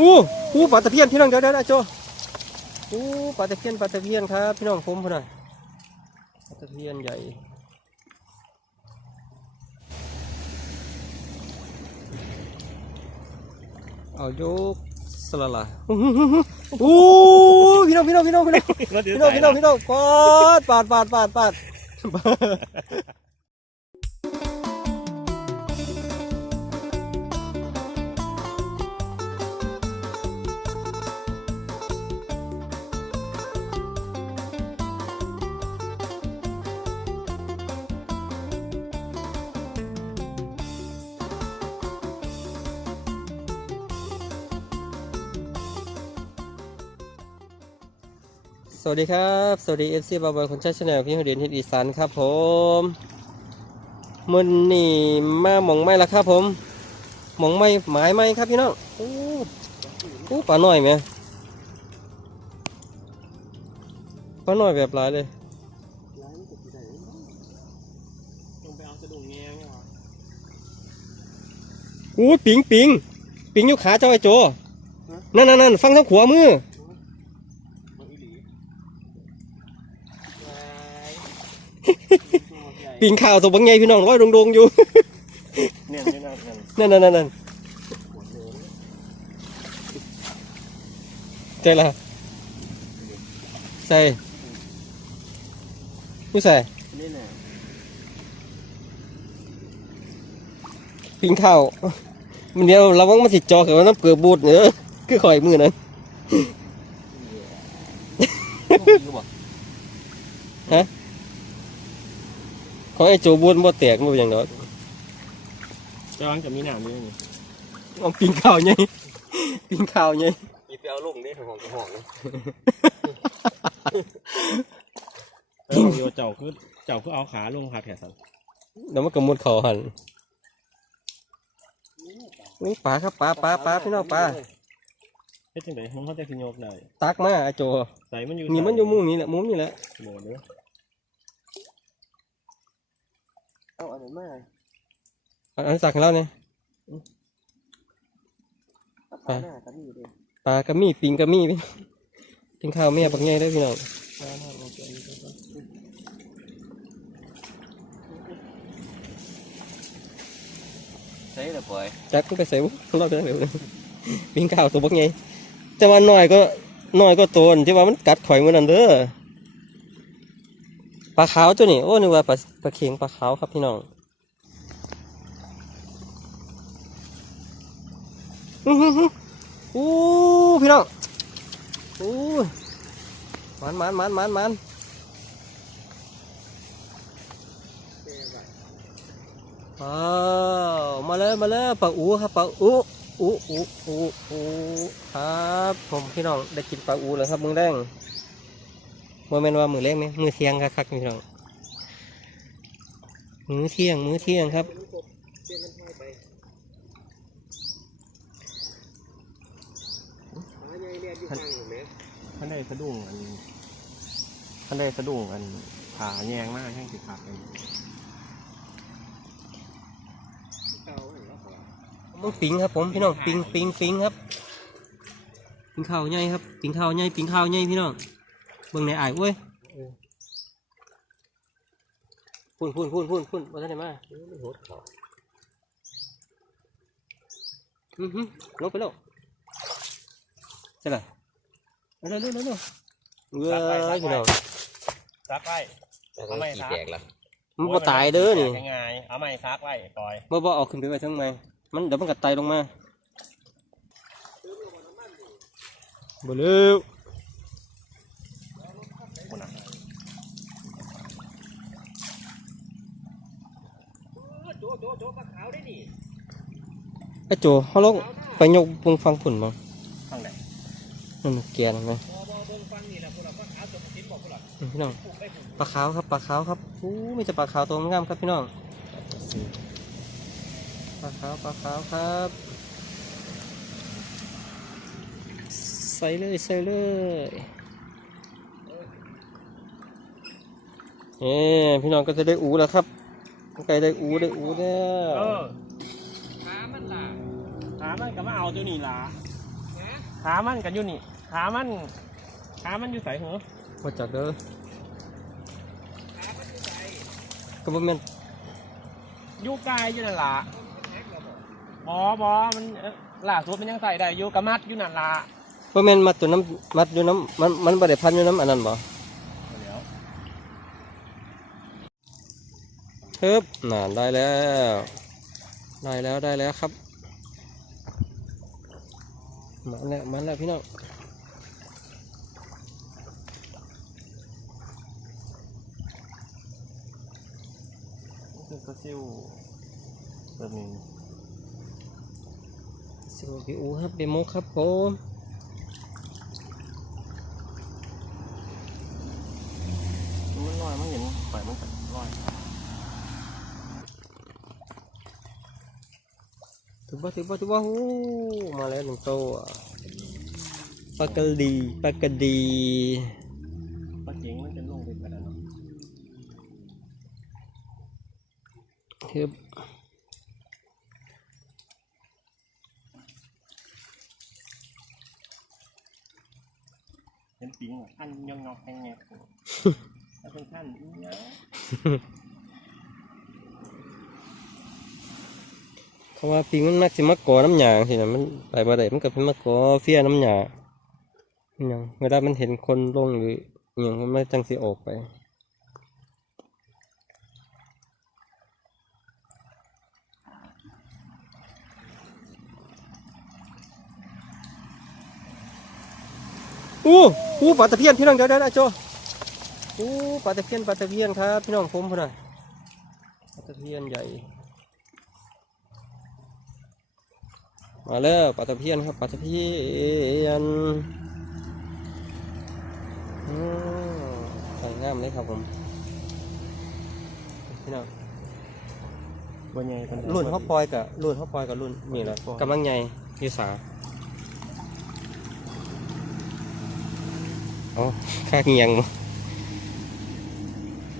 อู้อู้ปลาตะเพียนพี่น้องเดี๋ยวเดี๋ยวเดี๋ยวโจอู้ปลาตะเพียนปลาตะเพียนครับพี่น้องผมพอนะปลาตะเพียนใหญ่เอายกสละละอู้พี่น้องพี่น้องพี่น้องพี่น้องพี่น้องพี่น้องพี่น้องปาดปาดปาดปาดปาด สวัสดีครับ สวัสดีเอฟซีบาบอยคนชาชาแนลพี่หัวเดียนเฮดอีสานครับผมมันนี่มาหมองไม้ละครับผมหมองไม้หมายไม้ครับพี่น้องโอ้โอ้ปลาหน่อยไหมปลาหน่อยแบบหลายเลยต้องไปเอากระดูกแง่ไม่หรออู้ปิงปิงปิงอยู่ขาเจ้าไอ้โจนั่นนั่นนั่นฟังทั้งขวามือ มันอีหลี ปิงข่าวตัวบังไงพี่น้องร้อยดงๆอยู่ เนี่ยนี่นะกันนั่นนั่นนั่นนั่นปวดเลยใจละใส่ไม่ใส่นี่แหละปิงข้าวมันเดียวระวังมันสิจอกับน้ำเกลือบูดเนื้อคือข่อยมือนั้น ของไอ้โจบูดบ่แตกบ่อย่างน้อยจะวางกับมีหนามด้วยนี่เอาปิงข้าวไงปิงข้าวไงอีไปเอาลงได้ของกระหองเลยแล้วโยเจ้าคือเจ้าคือเอาขาลงขาแขนสันแล้วมันก็มุดเข่าหันนี่ปลาครับปลาปลาปลาพี่น้องปลาเฮ็ดจังไดมันเขาจะขยกได้ตักมาไอ้โจใส่มันอยู่นี่มันอยู่มุมนี้แหละมุมนี้แหละโบเด้อ เอาอันนี้มาอันนี้ตักให้เราเนี่ยปลาหน้ากันอยู่ดิปลากระมี่ปิงกระมี่พี่กินข้าวเมียปักใหญ่ได้อพี่น้องปลาหน้าโอเคนี่ก็ใช่ละปล่อยจักมันไปใส่บุเราเดินเร็วเลยปิงข้าวตัวปักใหญ่แต่ว่าน้อยก็น้อยก็โตนที่ว่ามันกัดข่อยมือนั่นเด้อ ปลาขาวตัวนี้ โอ้นึกว่าปลาปลาเค็งปลาขาวครับพี่น้องอู้พี่น้องอู้มันมันมันมันมันอ้าวมาเลยมาเลยปลาอูครับปลาอูอูอูอูอูครับ ผมพี่น้องได้กินปลาอูแล้วครับมือแรง ว่าแม่นว่ามือแรงไหมมือเที่ยงครับครับพี่น้องมือเที่ยง มือเที่ยงครับท่านได้สะดุ้งอันท่านได้สะดุ้งอันขาแยงมากแห้งสิขาดกันมึงปิงครับผมพี่น้องปิงปิงปิงครับปิงข้าวใหญ่ครับปิงข้าวใหญ่ปิงข้าวใหญ่พี่น้อง เบิ่งในอ้ายเว้ยพุ่นพุ่นพุ่นพุ่นพุ่นมาท่านไหนมาโหดเขาอือหือลงไปแล้วใช่ไหมเร็วเร็วเร็วเร็วเว้ยพี่น้องซักไว้แต่ก็ขี้แตกละมันบ่ตายเด้อนี่ยังไงเอาไม้ซักไว้ปล่อยบ่บ่เอาขึ้นไปไว้ทั้งไมมันเดี๋ยวมันกัดไตลงมาบ่เร็ว คุณอะ ไอ้โจเขาลงไปยกปงฟังผุ่นมั้งข้างไหนนั่นน่ะแกนไหมอืมพี่น้องปลาขาวครับปลาขาวครับอู้มีแต่ปลาขาวตัวงามครับพี่น้องปลาขาวปลาขาวครับ ใส่เลยใส่เลยเอ้พี่น้องก็จะได้อูแล้วครับไก่ได้อูได้อูแล้วเออขามันล่ะขามันก็มาเอาตัวนี้ล่ะขามันกันอยู่นี่ขามันขามันอยู่ใส่เหรอมาจากเด้อก็บ่แม่นอยู่ไกลอยู่นั่นล่ะบอบอมันเอ่อล่าสุดมันยังใส่ได้อยู่กับมัดอยู่นั่นล่ะบ่แม่นมัดตัวน้ำมัดอยู่น้ำมันมันบ่ได้พันอยู่น้ำอันนั้นบ่ เดี๋ยว เทิบน่าได้แล้ว ได้แล้วได้แล้วครับมาแล้วมาแล้วพี่น้องนี่คือตัวซิวตัวนี้สวัสดีอูครับเบโมครับผมมันลอยมันเห็นปล่อยมันก็ล อยถือว่าถือว่าถือว่าโอ้มาแล้วหนึ่งตัวปลากระดีปลากระดีปลาเจ๋งมันจะลงไปกระดานเนาะเทิบเห็นปิงอะขั้นยองงอกแงงๆแล้วเป็นขั้นอีเงี้ย เพราะว่าปิงมันมักสิมากอน้ำหยางสินะมันไปบ่ได้มันก็เป็นมากอเฟี้ยน้ำหยาอย่างเวลามันเห็นคนลงหรืออย่างมันไม่จังสิออกไปอู้อู้ปลาตะเพียนพี่น้องเดี๋ยวเดี๋ยวเดี๋ยวโจอู้ปลาตะเพียนปลาตะเพียนครับพี่น้องผมพุ่นน่ะปลาตะเพียนใหญ่ มาแล้วปลาตะเพียนครับปลาตะเพียนอืมสวยงามเลยครับผมพี่น้องบนใหญ่ปานใดรุ่นเขาปล่อยกับรุ่นเขาปล่อยกับรุ่นนี่แหละกำลังใหญ่อยูสาเอาข้างเงียงมา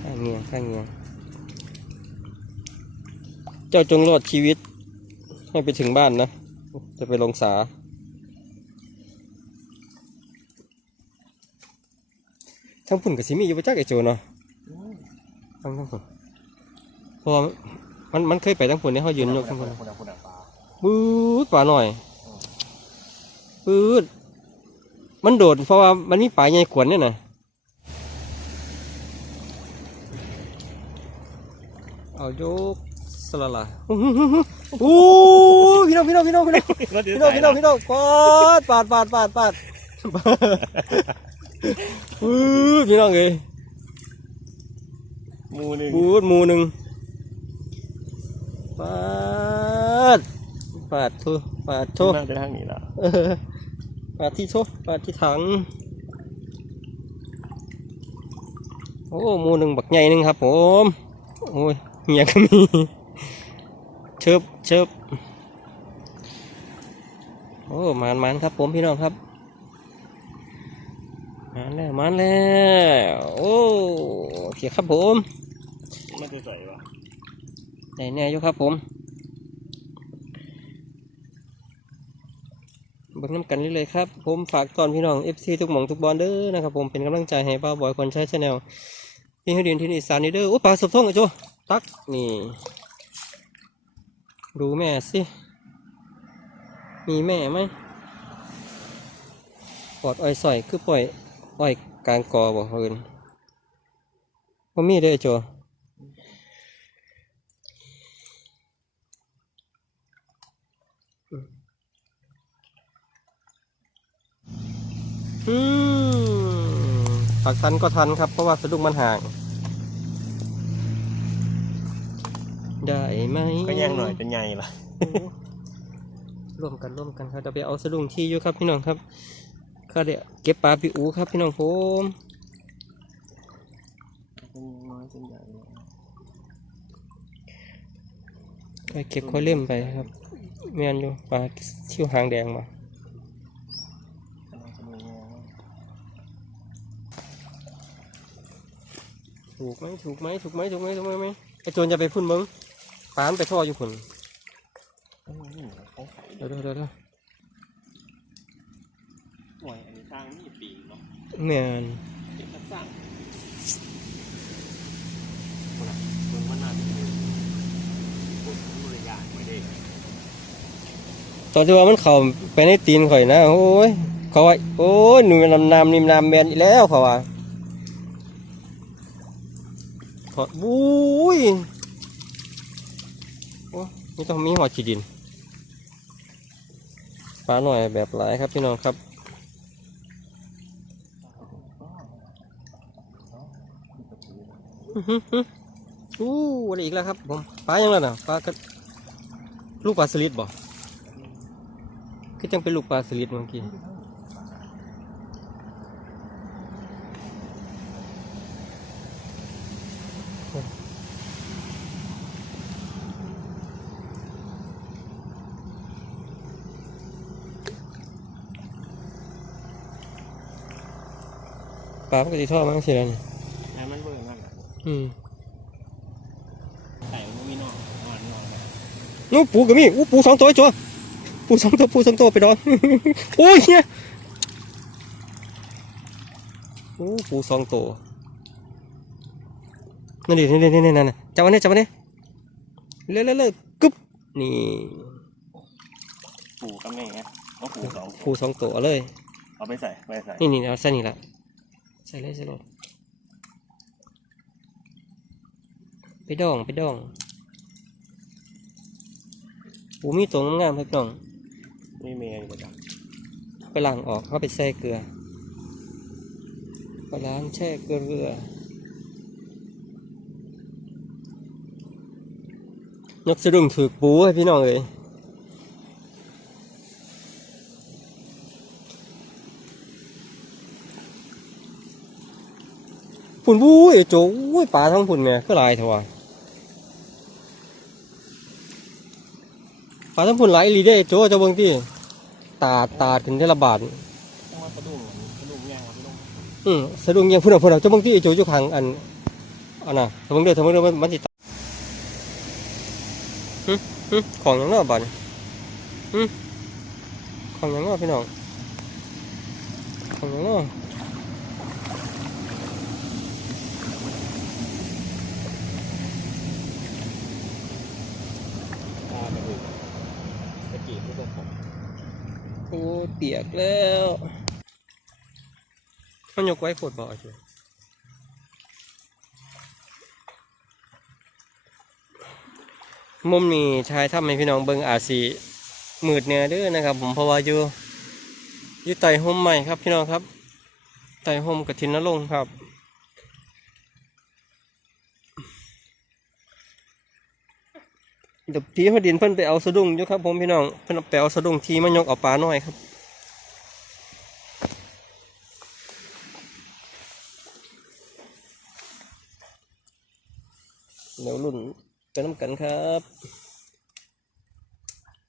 ข้างเงียงข้างเงียง เจ้าจงรอดชีวิตให้ไปถึงบ้านนะ จะไปลงสา ทั้งพุ่นกับสิมีอยู่ประจักไอโจเนาะอืมทั้งทั้งพุ่นเพราะว่ามันมันเคยไปทั้งพุ่นเนี่ยเขายืนยกทั้งพุ่นคนละคนละปลาปื๊ดป่าหน่อยปื๊ดมันโดดเพราะว่ามันมีป่าใหญ่ขวนเนี่ยนะเอายกสละละโอ้พี่น้องพี่น้องพี่น้องพี่น้องพี่น้องพี่น้องพี่น้องปาดปาดปาดปาดปาดปื๊ดพี่น้องเอ้ยหมูหนึ่งปื๊ดหมูหนึ่งปาดปาดทุปาดทุน่าจะทางนี้ละเออปาดที่โชปาดที่ถังโอ้หมูหนึ่งบักใหญ่หนึ่งครับผมโอ้ยเมียก็มีเชิบเชิบโอ้มานมานครับผมพี่น้องครับมานแล้วมานแล้วโอ้เพียครับผมมันจะใส่ปะได้แน่อยู่ครับผมเบิ่งน้ำกันนี่เลยครับ ผมฝากตอนพี่น้อง FC ทุกหม่องทุกบอลเด้อนะครับผมเป็นกำลังใจให้ป้าบอยคนใช้ชาแนลพี่ให้เรียนที่อีสานนี่เด้อโอ้ปลาสบทงไอ้โจตักนี่ ดูแม่สิ มีแม่ไหมปอดอ้อยสอยคือปล่อยอ้อยกลางกอบอกเพิ่นว่ามีเด้อไอ้โจอืมผักทันก็ทันครับ เพราะว่าสะดุ้งมันห่าง ได้ไหมก็แย่งหน่อยจะใหญ่ละร่วมกันร่วมกันครับจะไปเอาสะดุ้งที่อยู่ครับพี่น้องครับก็เดี๋ยวเก็บปลาพี่อูครับพี่น้องผมเป็นน้อยเป็นใหญ่เลยไปเก็บข้อยเล่มไปครับเมียนอยู่ปลาชิวหางแดงมากำลังจะมีแง่ถูกไหมถูกไหมถูกไหมถูกไหมถูกไหมไหมไอโจรจะไปพุ่นมึง ปลามันไปท่ออยู่พุ่นอืมของไข่เดี๋ยวเดี๋ยวเดี๋ยวเดี๋ยวหน่วยอันนี้สร้างนี่ปีนเนาะแม่นเก็บรักสร้างคนละคนว่าน่าจะเป็นคนบริการไม่ได้ตอนที่ว่ามันเข้าไปในตีนข่อยนะโอ้ยเขาว่าโอ้ยหนูนำนำนิมนำแมนอีกแล้วเขาว่าขอบุ้ยโอ้ย นี่ต้องมีหัวขีดินปลาหน่อยแบบหลายครับพี่น้องครับอือหือหืออู้อะไรอีกแล้วครับผมปลายังแล้วนะปลากระลูกปลาสลิดบ่คือจังเป็นลูกปลาสลิดเมื่อกี้ ลาปกติทอดมั้งสิแล้วนี่แต่มันเบื่อนั่นแหละอืมไก่มันมีนอกมันนอกนะนู้ปูก็มีอู้ปูสองตัวไอ้จัวปูสองตัวปูสองตัวไปดอน โอ้ยเนี่ยโอ้ปูสองตัวนั่นดินี่นี่นี่นั่นน่ะจับมันนี่จับมันนี่เร็วเร็วเร็วกึ๊บนี่ปูกับแม่เอาปูสองปูสองตัวเอาเลย เอาไปใส่ไปใส่นี่นี่เอาใส่นี่ละ ใส่เลยใส่เลยไปดองไปดองปูมีตัวงามๆครับน้องนี่เมย์อยู่ประจไปล้างออกเขาไปแช่เกลือไปล้างแช่เกลือนกสะดุ้งถือปูให้พี่น้องเลย พุ่นบุ้ยโจ้อุ้ยปลาทั้งพุ่นแม่ยก็หลายเถอะวะปลาทั้งพุ่นหลายลีได้โจ้เจะเบิ่งที่ตาดตาดขึ้นได้ละบาดอืมสะดุ้งยังพุ่นเอาพุ่นเอาเจ้าบางที่ไอ้โจอยู่ข้างอันอันน่ะทำมึงเด้อทำมึงเด้อมันติดของยังเนาะบานของยังเนาะพี่น้องของยังเนาะ ปลาปลาดุ้งตะกี้ที่ตัวผม โอ้ เปียกแล้วมันยกไว้โคตรบ่อยจ้ะมุมนี้ชายทำให้พี่น้องเบิ่งอาจสีมืดเนี่ยเด้อนะครับ ผมเพราะว่าอยู่อยู่ไต่ห่มใหม่ครับพี่น้องครับไต่ห่มกับทินนรงค์ครับเดี๋ยวพี่พดินเพิ่นไปเอาสะดุ้งอยู่ครับผมพี่น้องเพิ่นไปเอาสะดุ้งทีมายกเอาปลาหน่อยครับ เดี๋ยวรุ่นไปน้ำกันครับ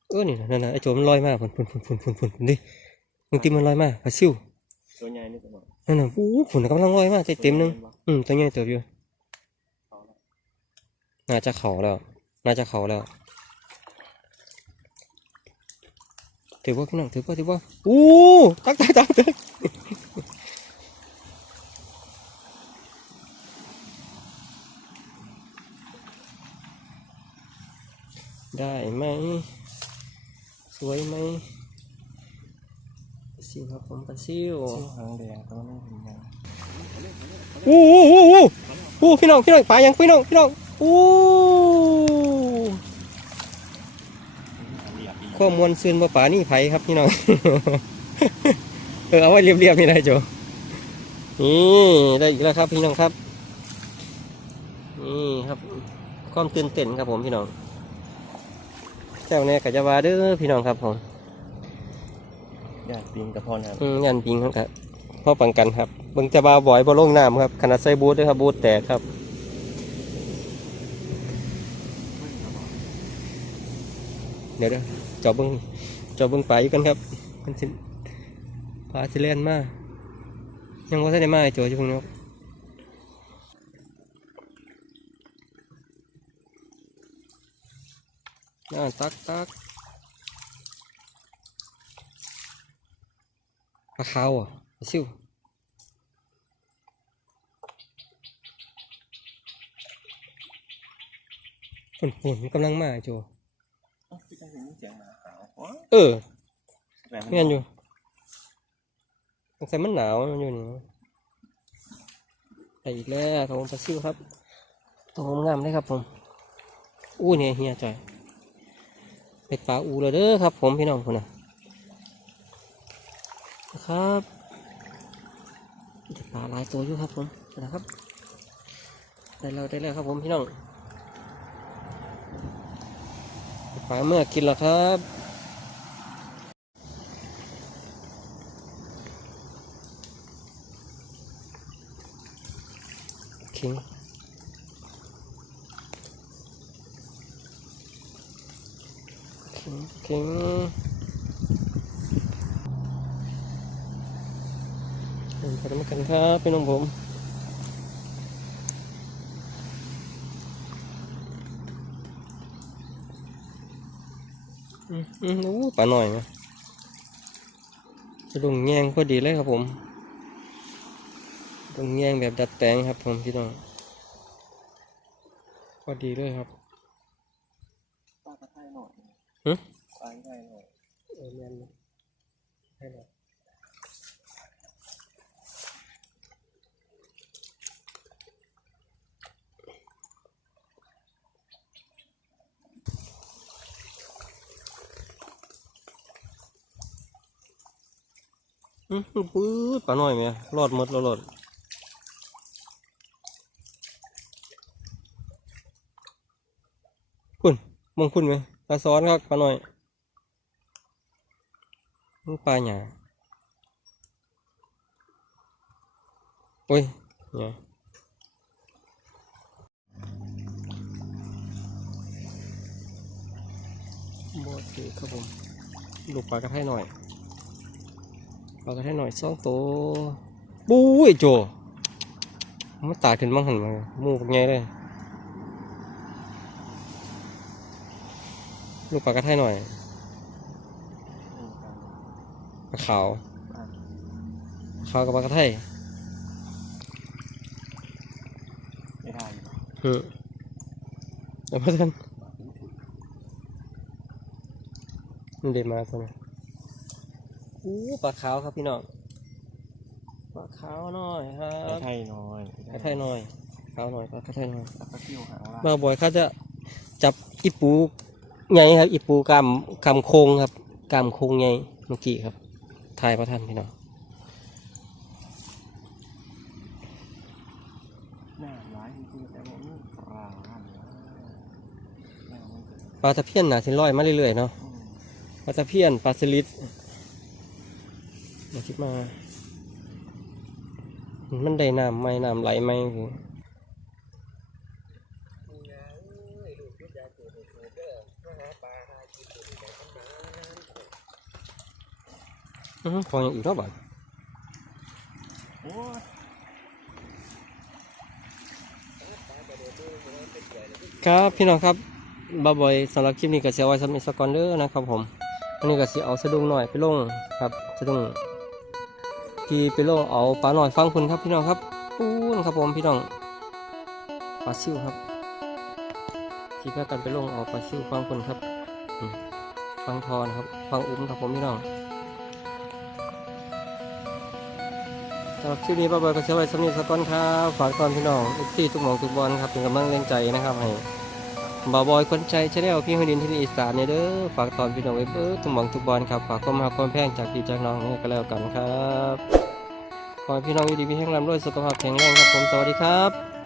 เออนี่นะนั่นนะไอ้โจมันลอยมากพุ่นพุ่นพุ่นพุ่นพุ่นพุ่นพุ่นดิมึงตีมันลอยมากปลาซิวตัวใหญ่นี่ตัวน้อยนั่นน่ะอู้ฝุ่นกำลังลอยมากเต็มๆหนึงอืมตัวใหญ่เติบอยู่น่าจะเข่าแล้ว น่าจะเข่าแล้วถือว่าพี่น้องถือว่าถือว่าอู้ตักตักตักตัก ได้ไหม สวยไหมปลาซิวครับผมปลาซิวชื่อหางแดงตัวนี้เป็นยังอู้อู้อู้อู้อู้พี่น้องพี่น้องปลายังพี่น้องพี่น้องอู้อันนี้อะปีข้อมวลซืนมาป่านี่ไผครับพี่น้องเออเอาไว้เรียบๆนี่ได้โจนี่ได้อีกแล้วครับพี่น้องครับนี่ครับความตื่นเต้นครับผมพี่น้อง เจ้าเนี่ยกัจะวาเด้อพี่น้องครับผมญาติปีนกับพ่อนะอืมยันปิงครับพ่อปังกันครับเบิ่งจะบาบ่อยบ่ลงน้ำครับขนาดใส่บูทด้วยครับบูทแตกครับเดี๋ยวเดี๋ยวเจาะเบิ้งเจาะเบิ้งปลาอยู่กันครับมันสิปลาสิเลนมายังว่าได้มาไอ้โจอยู่พวก นี้น่าตักตักปลาขาวอะปลาซิวฝนฝนกำลังมาจูพี่จะเห็นเสียงหมาขาวอ๋อเออแบบเมียนอยู่สงสัยมันหนาวมันอยู่นี่ไปอีกแล้วครับผมปลาซิวครับตัวงามเลยครับผมอู้เนี่ยเฮียจ่อย เป็ดปลาอูเลยเด้อครับ ผมพี่น้องคนน่ะนะครับเป็ดปลาหลายตัวอยู่ครับผมนะครับได้แล้วได้แล้วครับผมพี่น้องเป็ดปลาเมื่อกินแล้วครับคิง คิงคิงเดินไปด้วยกันครับพี่น้องผมอืมอืมโอ้ปลาหน่อยนะจะลงแงงพอดีเลยครับผมตรงแง่งแบบดัดแปลงครับผมพี่น้องพอดีเลยครับปลากระไทยหน่อยหึ ออแมนเลยให้เลยอืมปื๊ดปลาหน่อยไหมรอดมดแล้วรอดคุณมองคุณไหมปลาซ้อนครับปลาหน่อย มันปลาหยาโอ้ยเนี่ยบดดีครับผมลูกปลากระไทหน่อยปลากระไทหน่อยสองตัวปุ้ยโจมันตายขึ้นมั่งหันมามูเป็นไงเลยลูกปลากระไทหน่อย ปลาขาวขาวกับปลากระไทไม่ได้อยู่อืมเดี๋ยวพ่อท่านมันเด็ดมาตัวนี้อู้ปลาขาวครับพี่น้องปลาขาวหน่อยครักระบไทยน้อยกระไทหน่อยขาวหน่อยปลากระไทหน่อยแล้วก็คิ้วหางล่างมาบ่อยเขาจะจับอีปูไงครับอีปูกามกามโคงครับกามโคงไงเมื่อกี้ครับ ทายพระท่านพี่น้องหน้าร้ายจริงๆแต่ว่ามันปลาหน้ามันเกิดปลาตะเพียนหนาสิลอยมาเรื่อยๆเนาะอืมปลาตะเพียนปลาสลิดเดี๋ยวคิดมา มันได้น้ำไหมน้ำไหลไหมคือ อื้ออของอย่างอื่นเท่าบ่โอ้ครับพี่น้องครับบาบอยสำหรับคลิปนี้ก็เสียไว้สำหรับสกอนเดอร์นะครับผมอันนี้ก็สิเอาสะดุ้งหน่อยไปลงครับสะดุ้งที่ไปลงเอาปลาหน่อยฟังคุณครับพี่น้องครับปูนครับผมพี่น้องปลาซิวครับ ที่พากันไปลงเอาปลาซิวฟังคุณครับฟังทอนครับ ฟังอุ้มครับผมพี่น้อง ครับคลิปนี้บาบอยก็เชื่อไว้สำหรับสกอนครับฝากตอนพี่น้องเอฟซีทุกหมองทุกบอลครับเป็นกำลังแรงใจนะครับให้บ่าวบอยคนใจชาแนลพี่หอยดินที่อีสานเนี่ยเด้อฝากตอนพี่น้องไว้เบอร์ทุกหมองทุกบอลครับฝากความหักความแพงจากพี่จากน้องนี่ก็แล้วกันครับขอให้พี่น้องอยู่ดีพี่แห้งร่ำรวยสุขภาพแข็งแรงครับผมสวัสดีครับ